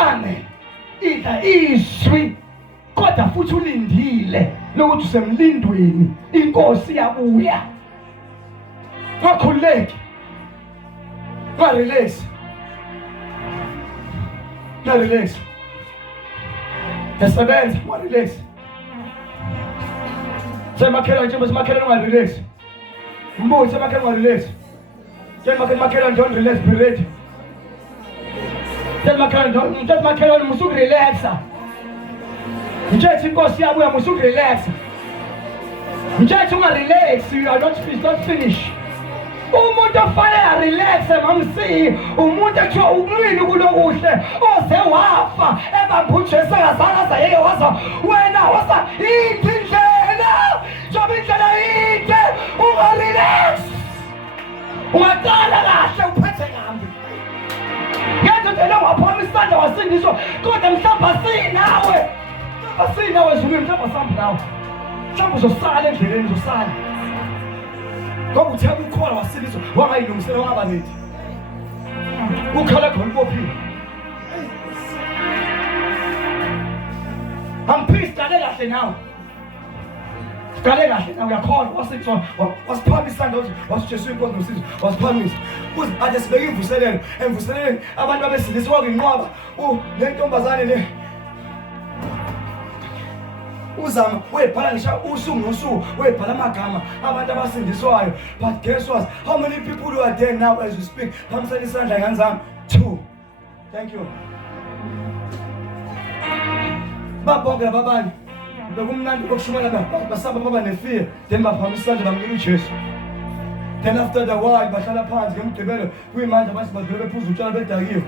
Amen. Ida izwi kodwa futhi ulindile lokuthi usemlindweni inkosi yabuya. Ngakhuleki. Ngarelax. Ngarelax. Yasebenza, ngarelax. Semakhelwa nje semakhelwa ngarelax. Mbuzi semakhelwa ngarelax. Semakhelwa don't relax, be ready. Semakhelwa musuku relaxa. Nje inkosi yabuya musuku relaxa. Nje ungarelax, you are not finished. Umuntu ofanele relax mamsi, umuntu ethu ukulwini kulokuhle oze wafa ebamphuthe sengazangaza yeke waza wena wasa indlela job indlela ide ungarelax ungaqala kahle uphethe kabi ngeke phela waphoma isandla wasindiswa kodwa mhlamba sinawe zulu mhlamba samba nawe mhlamba uzosala endleleni uzosala ngoba uthe ukukhola wasindiswa wangayilungisela wangabanethi ukhala khona ubophile amphisi kale kahle nawe uyakhola wasindiswa wasiphama isandla wasijesu inkonzo ngosizo wasiphamisa uze ade sibeke imvuselelo emvuseleleni abantu abesilisa wakwinqwaba le ntombazane le uzama webhala ngisho usuku nosuku webhala amagama abantu abasindiswayo. But guess what, how many people who are there now as we speak? Phamisela isandla nganzami 2. Thank you babonke ababani bekumnandi kokushumela basaba baba nefear then baphamisa isandla bamnika uJesu. Then after the while bahlala phansi ngemgqibelo kuyimandla basibadlule bephuza utshwala bedakiwe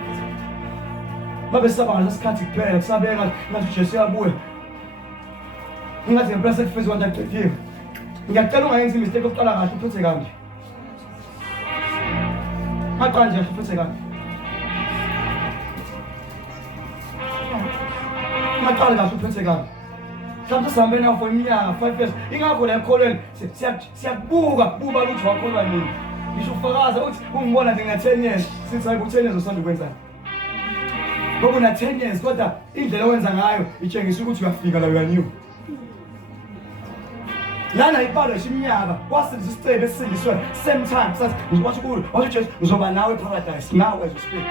babesaba ngalesikhathi kuphela kusabeka ngathi uJesu yabuya. Ngathi ngepress ekufezi kwanto aqediwe. Ngiyacela ungayenzi mistake oqala kahle uphethe kabi. Maqala nje uphethe kabi. Maqala kahle uphethe kabi. Mhlawumbe sihambe nawo for iminyaka 5 years. Ingakho la ekholweni siyakubuka buba ukuthi wakholwa nini. Ngisho ufakaza uthi ungibona nje nga10 years sithi hayi ku10 years usanda ukwenzani. Ngoba una 10 years kodwa indlela owenza ngayo itshengisa ukuthi uyafika la uyaniwe. Lana ibalo ishiminyaka wasenza isicebe esindiswe same time sathi wathi kulo wathi uJesu uzoba nawe paradise now as we speak.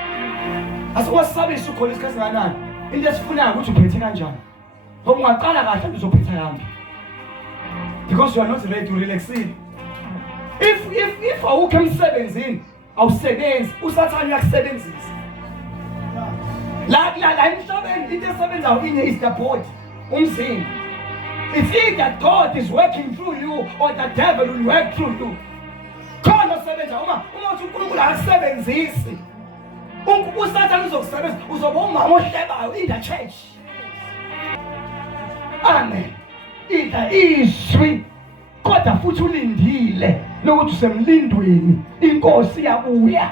Asikwasabisa ukhona isikhathi nganani into esifunayo ukuthi uphethe kanjani ngoba ungaqala kahle uzophetha yami because you are not ready to relax. If awukho emsebenzini awusebenzi usathana uyakusebenzisa la emhlabeni into esebenzayo inye is the body umzimba. It's either God is working through you or the devil will work through you. Khona osebenza uma uthi uNkulunkulu akasebenzisi usathana uzokusebenza uzoba umama ohlebayo in the church. Amen. Ida izwi kodwa futhi ulindile lokuthi usemlindweni inkosi yabuya.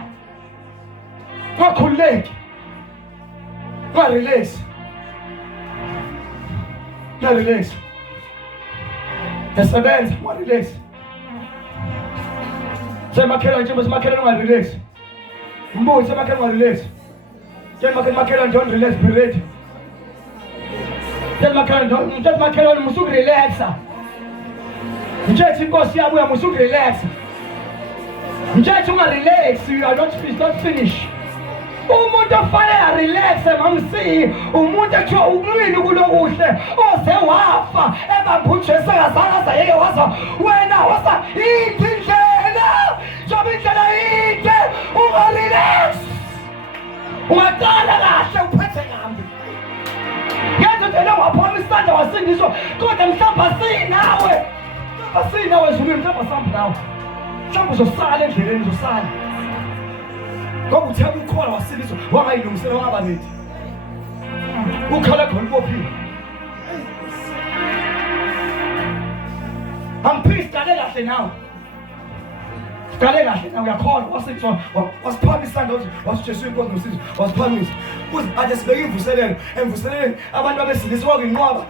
Ngakhuleki. Ngarelax. Ngarelax. Yasebenza, ngarelax. Semakhelwa nje semakhelwa ngarelax. Mbuzi semakhelwa ngarelax. Semakhelwa don't relax, be ready. Semakhelwa musuku relaxa. Nje inkosi yabuya musuku relaxa. Nje ungarelax, you are not finished. Umuntu ofanele relax mamsi, umuntu ethu ukulwini kulokuhle oze wafa ebamphuthe sengazangaza yeke waza wena wasa indlela job indlela ide ungarelax ungaqala kahle uphethe kabi ngeke phela waphoma isandla wasindiswa kodwa mhlamba sinawe zulu mhlamba samba nawe mhlamba uzosala endleleni uzosala ngoba uthe ukukhola wasindiswa wangayilungisela wangabanethi ukhala khona ubophile amphisi kale kahle nawe uyakhola wasindiswa wasiphama isandla wasijesu inkonzo ngosizo wasiphamisa uze ade sibeke imvuselelo emvuseleleni abantu abesilisa wakwinqwaba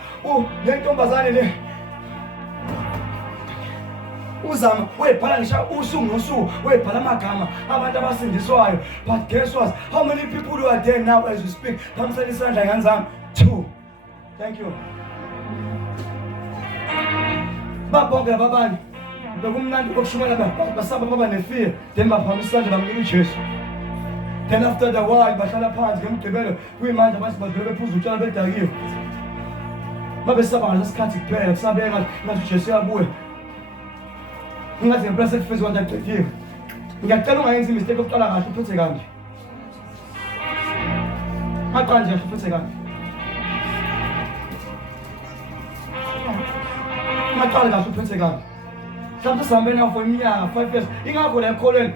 le ntombazane le uzama webhala ngisho usuku nosuku webhala amagama abantu abasindiswayo. But guess what? How many people who are there now as we speak? Phamisela isandla ngani zami? 2. Thank you. Babonke lababani bekumnandi kokushumela basaba baba nefear, then baphamisa isandla bamnika uJesu. Then after the while bahlala phansi ngemgqibelo kuyimanje abantu badlule bephuza utshwala bedakiwe. Babesaba ngalesikhathi kuphela kusabeka ngathi uJesu uyabuya. Ingathi ngepress phase kwanda qedile. Ngiyacela ungayenzi mistake yokuqala kahle uphethe kabi. Aqala nje uphethe kabi. Ngaqala kahle uphethe kabi. Mhlawumbe sihambe nawo for iminyaka 5 years. Ingakho la ekholweni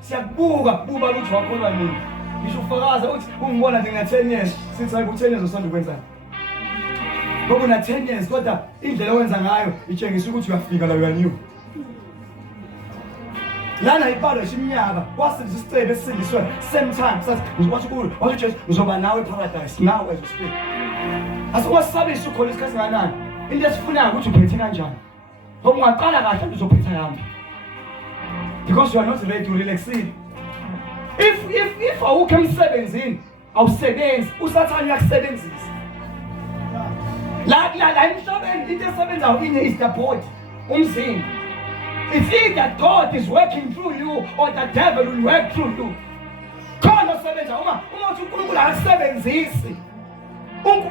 siyakubuka buba lutho wakholwa nini. Ngisho ufakaza uthi ungibona nje nga10 years. Sithi hayi ku10 years usanda ukwenza. Ngoba una 10 years kodwa indlela owenza ngayo itshengisa ukuthi uyafika la uyaniwe. Lana ibalo ishiminyaka wasenza isicebe esindiswe same time sathi ngizowathi kulo wathi Jesu ngizoba nawe paradise now as we speak. Asikwasabisa ukhona isikhathi nganani into esifunayo ukuthi uphethe kanjani. Ngoba ungaqala kahle uzophetha kambi. Because you are not ready to relax. If awukho emsebenzini awusebenzi usathana uyakusebenzisa. La emhlabeni into esebenzayo inye is the body umzimba. It's either God is working through you or the devil will work through you. Khona osebenza uma uthi uNkulunkulu akasebenzisi.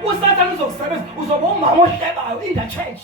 Usathana uzokusebenza uzoba umama ohlebayo in the church.